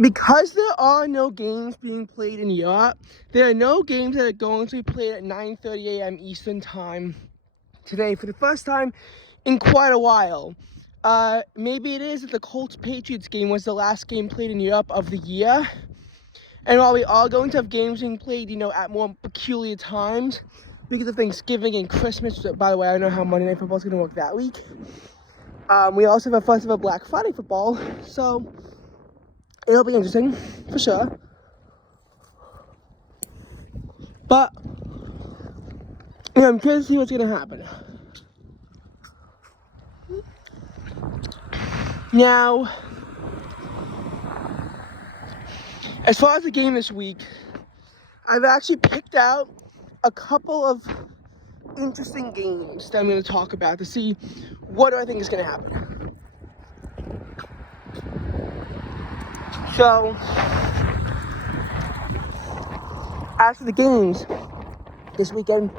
because there are no games being played in Europe, there are no games that are going to be played at 9:30 a.m. Eastern Time today for the first time in quite a while. Maybe it is that the Colts-Patriots game was the last game played in Europe of the year. And while we are going to have games being played, at more peculiar times, because of Thanksgiving and Christmas, by the way, I don't know how Monday Night Football is going to work that week. We also have a first ever Black Friday football, so it'll be interesting, for sure. But, I'm curious to see what's going to happen. Now, as far as the game this week, I've actually picked out a couple of interesting games that I'm going to talk about to see what do I think is going to happen. So, as for the games this weekend,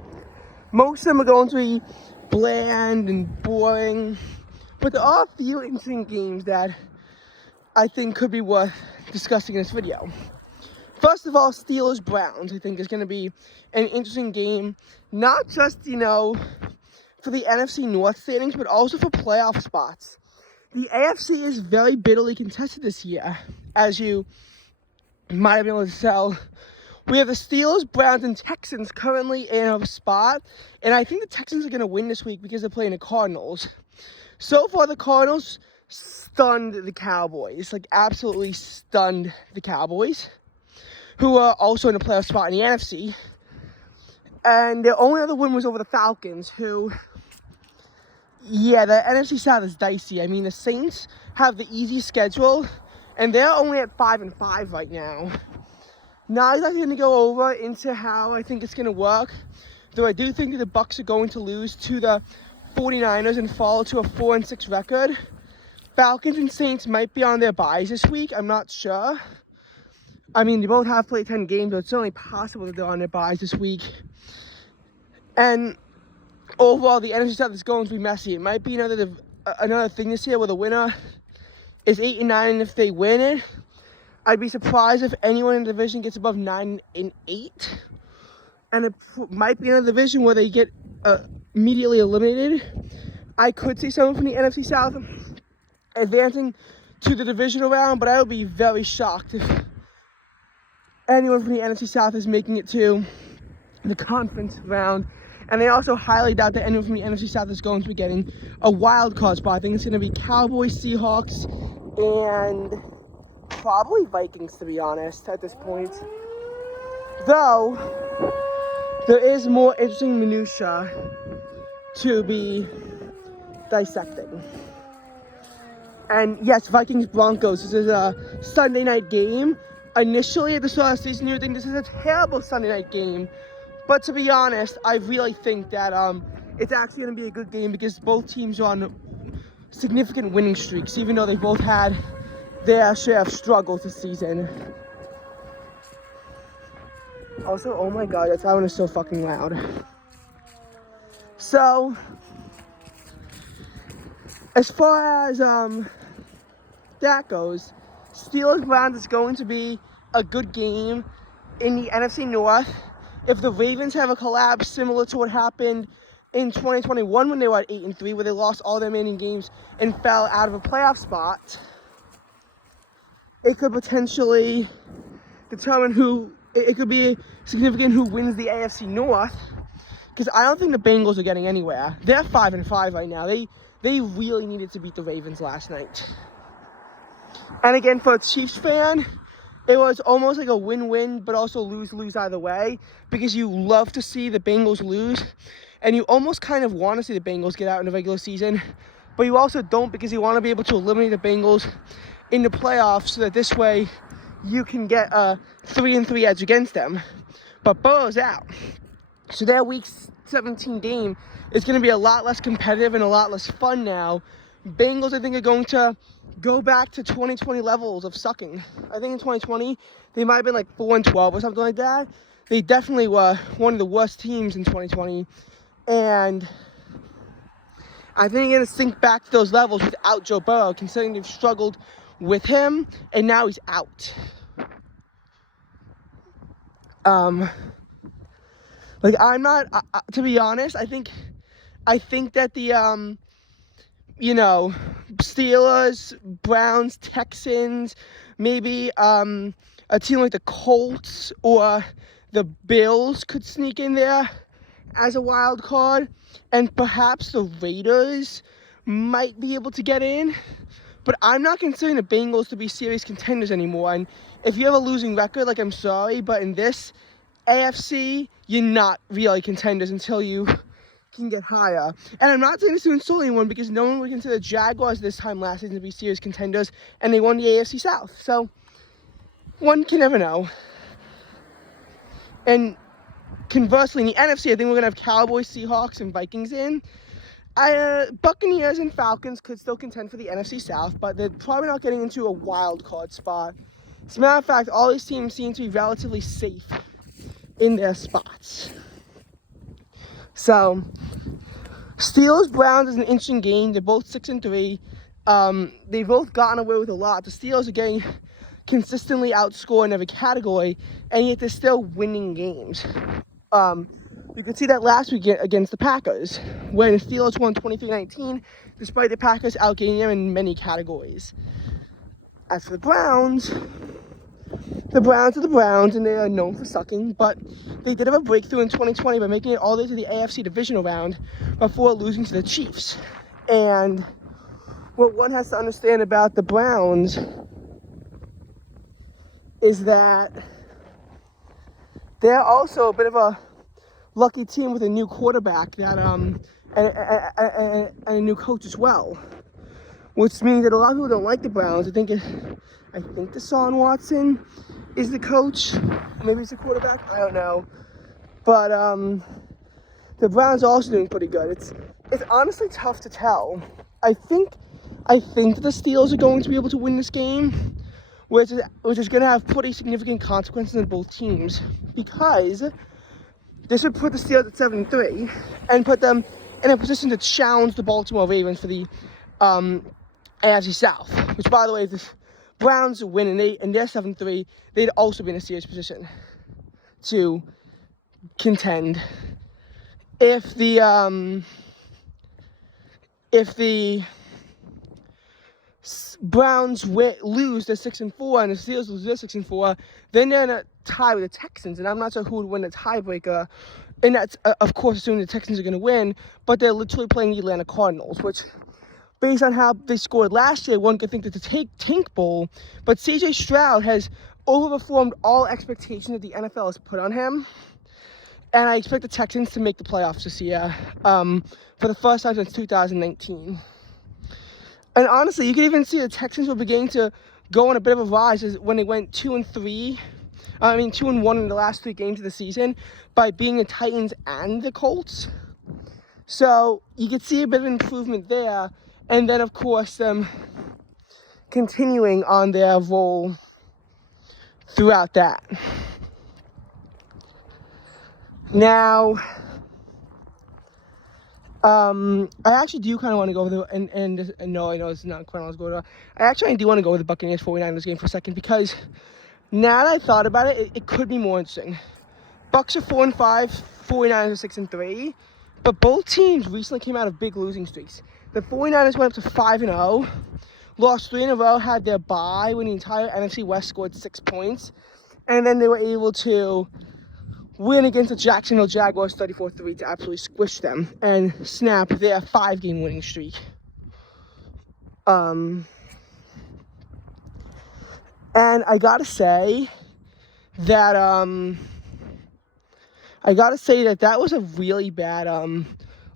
most of them are going to be bland and boring, but there are a few interesting games that I think could be worth discussing in this video. First of all, Steelers-Browns, I think, is going to be an interesting game, not just, for the NFC North standings, but also for playoff spots. The AFC is very bitterly contested this year, as you might have been able to tell. We have the Steelers, Browns, and Texans currently in a spot, and I think the Texans are going to win this week because they're playing the Cardinals. So far, the Cardinals stunned the Cowboys, absolutely stunned the Cowboys, who are also in a playoff spot in the NFC. And their only other win was over the Falcons, who, the NFC South is dicey. I mean, the Saints have the easy schedule, and they're only at 5-5 right now. Now, I'm not going to go over into how I think it's going to work, though I do think that the Bucs are going to lose to the 49ers and fall to a 4-6 record. Falcons and Saints might be on their byes this week. I'm not sure. I mean, they both have played 10 games, but it's certainly possible that they're on their byes this week. And overall, the NFC South is going to be messy. It might be another thing this year where the winner is 8-9, and if they win it, I'd be surprised if anyone in the division gets above 9-8. And it might be another division where they get immediately eliminated. I could see someone from the NFC South advancing to the divisional round, but I would be very shocked if anyone from the NFC South is making it to the conference round. And I also highly doubt that anyone from the NFC South is going to be getting a wild card spot. I think it's going to be Cowboys, Seahawks, and probably Vikings, to be honest, at this point. Though, there is more interesting minutia to be dissecting. And yes, Vikings-Broncos, this is a Sunday night game. Initially, at the start of the season, you would think this is a terrible Sunday night game. But to be honest, I really think that it's actually going to be a good game because both teams are on significant winning streaks, even though they both had their share of struggles this season. Also, oh my god, that sound is so fucking loud. So, as far as that goes, Steelers-Browns is going to be a good game in the NFC North. If the Ravens have a collapse similar to what happened in 2021 when they were at 8-3, where they lost all their remaining games and fell out of a playoff spot, it could potentially determine it could be significant who wins the AFC North, because I don't think the Bengals are getting anywhere. They're 5-5 right now. They really needed to beat the Ravens last night. And again, for a Chiefs fan, it was almost like a win-win, but also lose-lose either way, because you love to see the Bengals lose, and you almost kind of want to see the Bengals get out in the regular season, but you also don't, because you want to be able to eliminate the Bengals in the playoffs so that this way you can get a 3-3 edge against them. But Burrow's out, so their Week 17 game is going to be a lot less competitive and a lot less fun now. Bengals, I think, are going to go back to 2020 levels of sucking. I think in 2020, they might have been like 4-12 or something like that. They definitely were one of the worst teams in 2020. And I think they're going to sink back to those levels without Joe Burrow, considering they've struggled with him, and now he's out. Like, I'm not, to be honest, I think that the, you know, Steelers, Browns, Texans, maybe a team like the Colts or the Bills could sneak in there as a wild card, and perhaps the Raiders might be able to get in. But I'm not considering the Bengals to be serious contenders anymore. And if you have a losing record, like, I'm sorry, but in this AFC, you're not really contenders until you can get higher. And I'm not saying this to insult anyone, because no one would consider the Jaguars this time last season to be serious contenders, and they won the AFC South. So one can never know. And conversely, in the NFC, I think we're going to have Cowboys, Seahawks, and Vikings in. Buccaneers and Falcons could still contend for the NFC South, but they're probably not getting into a wild card spot. As a matter of fact, all these teams seem to be relatively safe in their spots. So, Steelers-Browns is an interesting game. They're both 6-3. They've both gotten away with a lot. The Steelers are getting consistently outscored in every category, and yet they're still winning games. You could see that last week against the Packers, when the Steelers won 23-19, despite the Packers outgaining them in many categories. As for the Browns are the Browns, and they are known for sucking, but they did have a breakthrough in 2020 by making it all the way to the AFC divisional round before losing to the Chiefs. And what one has to understand about the Browns is that they're also a bit of a lucky team with a new quarterback that and a new coach as well, which means that a lot of people don't like the Browns. I think Deshaun Watson is the coach, maybe he's the quarterback, I don't know, but the Browns are also doing pretty good. It's honestly tough to tell. I think that the Steelers are going to be able to win this game, which is going to have pretty significant consequences on both teams, because this would put the Steelers at 7-3 and put them in a position to challenge the Baltimore Ravens for the AFC South, which, by the way, if the Browns win and they're 7-3, they'd also be in a serious position to contend. If the Browns lose, they're 6-4, and the Steelers lose, they're 6-4, then they're in a tie with the Texans, and I'm not sure who would win the tiebreaker. And that's, of course, assuming the Texans are going to win, but they're literally playing the Atlanta Cardinals, which, based on how they scored last year, one could think that the Tank Bowl, but C.J. Stroud has overperformed all expectations that the NFL has put on him, and I expect the Texans to make the playoffs this year for the first time since 2019. And honestly, you can even see the Texans were beginning to go on a bit of a rise when they went 2-1 in the last 3 games of the season by beating the Titans and the Colts. So you could see a bit of improvement there, and then of course them continuing on their role throughout that. Now, I actually do kind of want to go with no, I know it's not chronological order. I do want to go with the Buccaneers 49ers game for a second, because now that I thought about it, it could be more interesting. Bucs are 4-5, 49ers are 6-3, but both teams recently came out of big losing streaks. The 49ers went up to 5-0, lost 3 in a row, had their bye when the entire NFC West scored 6 points, and then they were able to win against the Jacksonville Jaguars 34-3 to absolutely squish them and snap their 5-game winning streak. And I gotta say that that was a really bad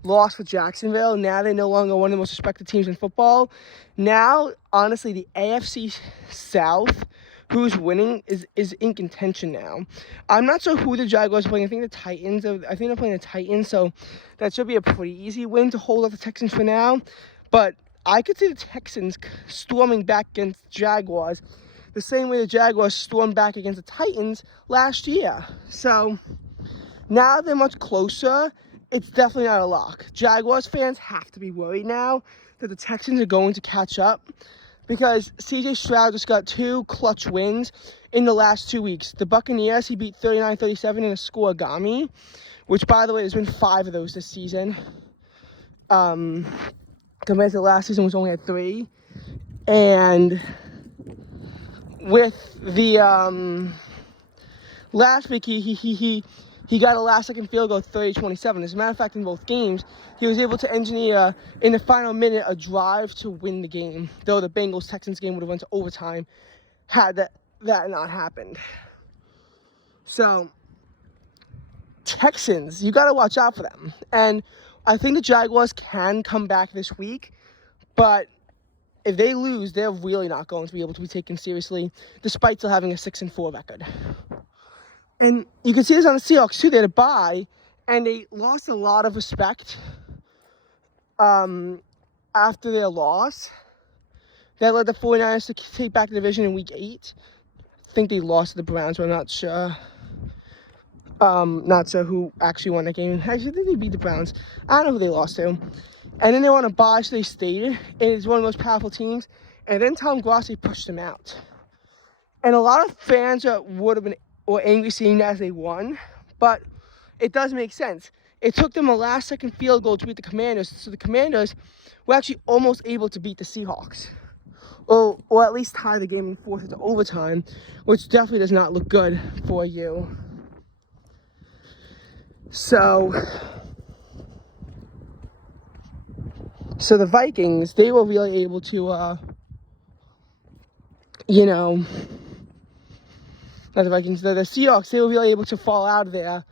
loss for Jacksonville. Now they're no longer one of the most respected teams in football. Now, honestly, the AFC South, who's winning, is in contention now. I'm not sure who the Jaguars are playing. I think they're playing the Titans, so that should be a pretty easy win to hold off the Texans for now. But I could see the Texans storming back against Jaguars the same way the Jaguars stormed back against the Titans last year. So now they're much closer. It's definitely not a lock. Jaguars fans have to be worried now that the Texans are going to catch up. because CJ Stroud just got 2 clutch wins in the last 2 weeks. The Buccaneers, he beat 39-37 in a scoregami, which, by the way, there's been 5 of those this season. Compared to last season, which only had 3. And with the last week, he got a last-second field goal, 30-27. As a matter of fact, in both games, he was able to engineer, in the final minute, a drive to win the game, though the Bengals-Texans game would have went to overtime had that not happened. So, Texans, you got to watch out for them. And I think the Jaguars can come back this week, but if they lose, they're really not going to be able to be taken seriously, despite still having a 6-4 record. And you can see this on the Seahawks, too. They had a bye, and they lost a lot of respect after their loss. That led the 49ers to take back the division in Week 8. I think they lost to the Browns, but I'm not sure. Not sure who actually won that game. Actually, I think they beat the Browns. I don't know who they lost to. And then they won a bye, so they stayed. And it's one of the most powerful teams. And then Tom Grossi pushed them out. And a lot of fans would have been angry seeing that as they won. But it does make sense. It took them a last-second field goal to beat the Commanders. So the Commanders were actually almost able to beat the Seahawks. Or at least tie the game and force it to overtime, which definitely does not look good for you. So the Vikings, they were really able to, not the Vikings, the Seahawks, they were really able to fall out of there.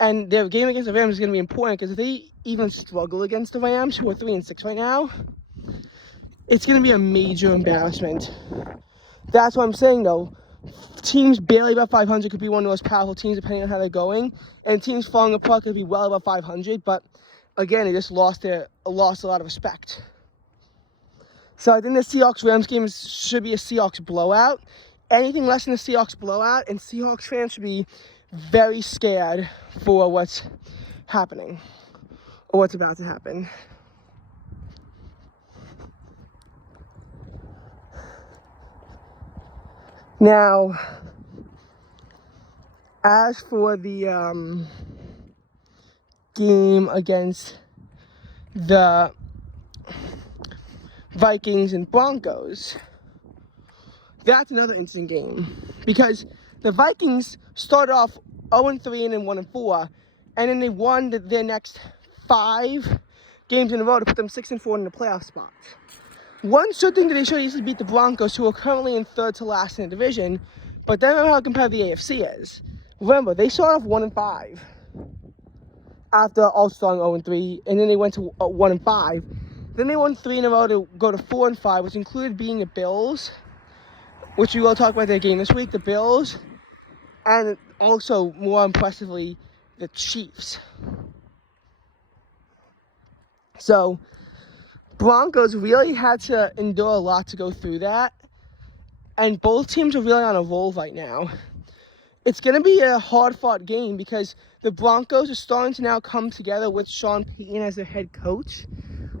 And their game against the Rams is going to be important, because if they even struggle against the Rams, who are 3-6 right now, it's going to be a major embarrassment. That's what I'm saying, though. Teams barely above 500 could be one of the most powerful teams, depending on how they're going. And teams falling apart could be well above 500. But, again, they just lost a lot of respect. So I think the Seahawks-Rams game should be a Seahawks blowout. Anything less than a Seahawks blowout, and Seahawks fans should be very scared for what's happening. Or what's about to happen. Now, as for the game against the Vikings and Broncos, that's another interesting game, because the Vikings started off 0-3 and then 1-4, and then they won their next 5 games in a row to put them 6-4 in the playoff spot. One should think that they should easily beat the Broncos, who are currently in 3rd to last in the division, but then how compared the AFC is. Remember, they started off 1-5 after all starting 0-3, and then they went to 1-5. Then they won 3 in a row to go to 4-5, which included beating the Bills, which we will talk about their game this week, the Bills, and also, more impressively, the Chiefs. So, Broncos really had to endure a lot to go through that, and both teams are really on a roll right now. It's going to be a hard-fought game, because the Broncos are starting to now come together with Sean Payton as their head coach,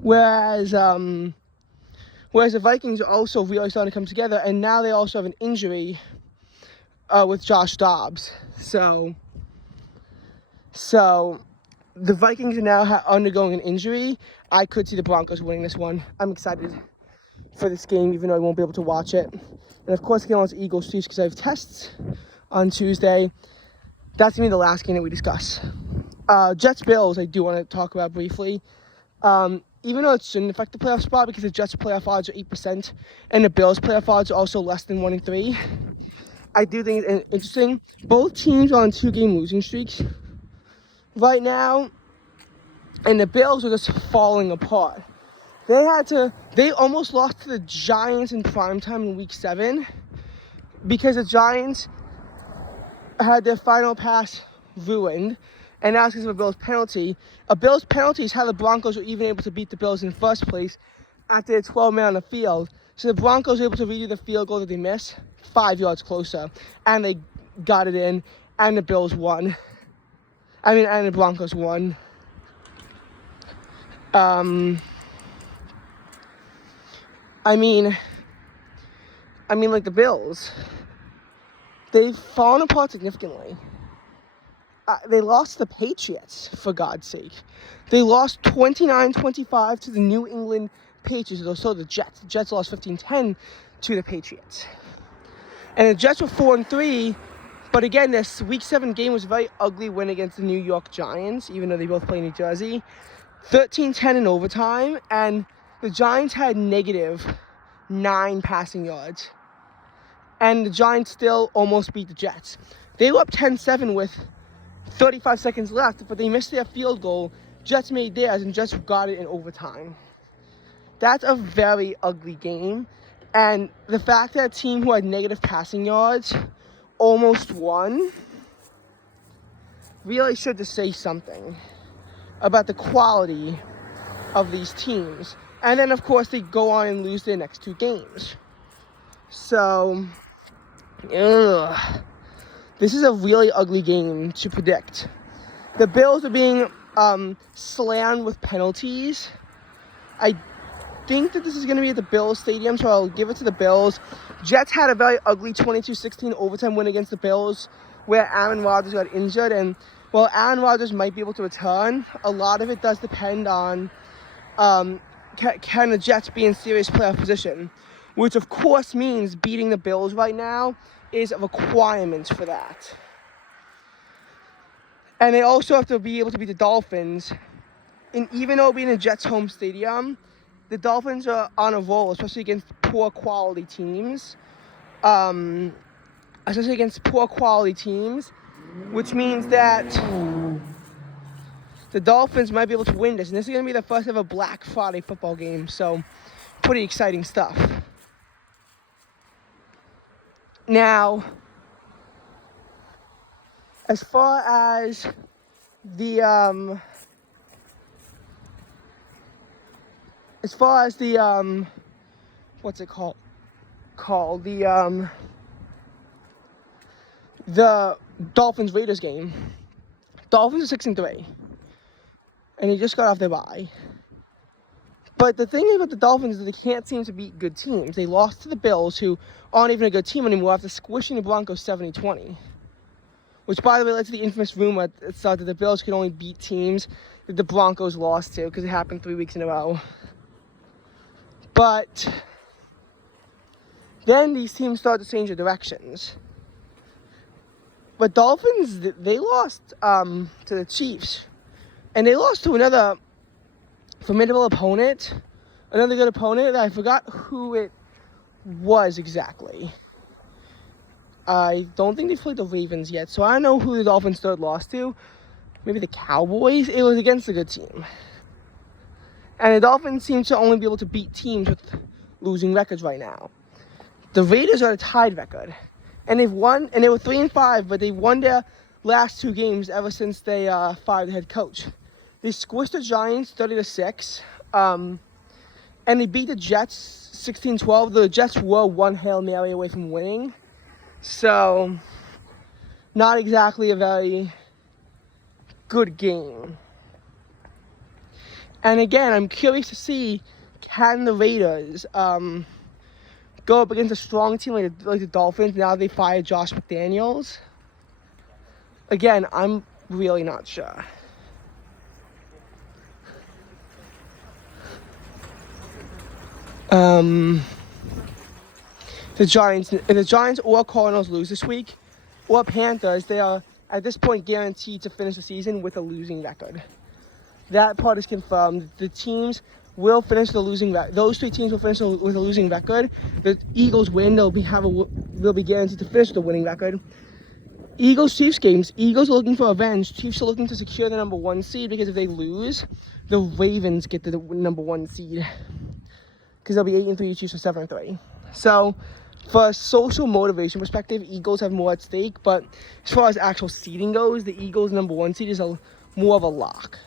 whereas the Vikings are also really starting to come together, and now they also have an injury with Josh Dobbs. So the Vikings are now undergoing an injury. I could see the Broncos winning this one. I'm excited for this game, even though I won't be able to watch it. And of course, again, it's Eagles Chiefs, because I have tests on Tuesday. That's going to be the last game that we discuss. Jets Bills, I do want to talk about briefly. Even though it shouldn't affect the playoff spot, because the Jets playoff odds are 8%, and the Bills playoff odds are also less than 1-3. I do think it's interesting. Both teams are on 2-game losing streaks right now, and the Bills are just falling apart. They almost lost to the Giants in primetime in Week 7, because the Giants had their final pass ruined, and that's because of a Bills penalty. A Bills penalty is how the Broncos were even able to beat the Bills in the first place after they're 12 men on the field. So the Broncos were able to redo the field goal that they missed 5 yards closer, and they got it in, and the Bills won. And the Broncos won. I mean, like the Bills, they've fallen apart significantly. They lost to the Patriots, for God's sake. They lost 29-25 to the New England Patriots, also the Jets. The Jets lost 15-10 to the Patriots. And the Jets were 4-3, but again, this Week 7 game was a very ugly win against the New York Giants, even though they both play in New Jersey. 13-10 in overtime, and the Giants had -9 passing yards. And the Giants still almost beat the Jets. They were up 10-7 with 35 seconds left, but they missed their field goal. Jets made theirs, and Jets got it in overtime. That's a very ugly game. And the fact that a team who had negative passing yards almost won really should just say something about the quality of these teams. And then, of course, they go on and lose their next 2 games. So, this is a really ugly game to predict. The Bills are being slammed with penalties. I think that this is going to be at the Bills Stadium, so I'll give it to the Bills. Jets had a very ugly 22-16 overtime win against the Bills where Aaron Rodgers got injured. And while Aaron Rodgers might be able to return, a lot of it does depend on can the Jets be in serious playoff position, which of course means beating the Bills right now is a requirement for that. And they also have to be able to beat the Dolphins. And even though being in the Jets' home stadium, the Dolphins are on a roll, especially against poor quality teams. Which means that the Dolphins might be able to win this. And this is going to be the first ever Black Friday football game. So, pretty exciting stuff. Now, as far as the what's it called? The Dolphins Raiders game. Dolphins are 6-3, and they just got off their bye. But the thing about the Dolphins is that they can't seem to beat good teams. They lost to the Bills, who aren't even a good team anymore, after squishing the Broncos 70-20. Which, by the way, led to the infamous rumor at the start that the Bills could only beat teams that the Broncos lost to, because it happened 3 weeks in a row. But then these teams started to change their directions. But Dolphins, they lost to the Chiefs. And they lost to another formidable opponent. Another good opponent that I forgot who it was exactly. I don't think they've played the Ravens yet, so I don't know who the Dolphins third lost to. Maybe the Cowboys? It was against a good team. And the Dolphins seem to only be able to beat teams with losing records right now. The Raiders are a tied record. And they've won, and they were 3-5, but they won their last 2 games ever since they fired the head coach. They squished the Giants 30-6, and they beat the Jets 16-12. The Jets were one Hail Mary away from winning. So, not exactly a very good game. And again, I'm curious to see, can the Raiders go up against a strong team like the Dolphins now they fired Josh McDaniels? Again, I'm really not sure. If the Giants or Cardinals lose this week, or Panthers, they are at this point guaranteed to finish the season with a losing record. That part is confirmed. The teams will finish the losing record. Those 3 teams will finish with a losing record. The Eagles win, they'll be guaranteed to finish the winning record. Eagles-Chiefs games. Eagles are looking for revenge. Chiefs are looking to secure the number 1 seed, because if they lose, the Ravens get the number 1 seed. Because they'll be 8-3, Chiefs are 7-3. So, for a social motivation perspective, Eagles have more at stake. But as far as actual seeding goes, the Eagles' number 1 seed is more of a lock.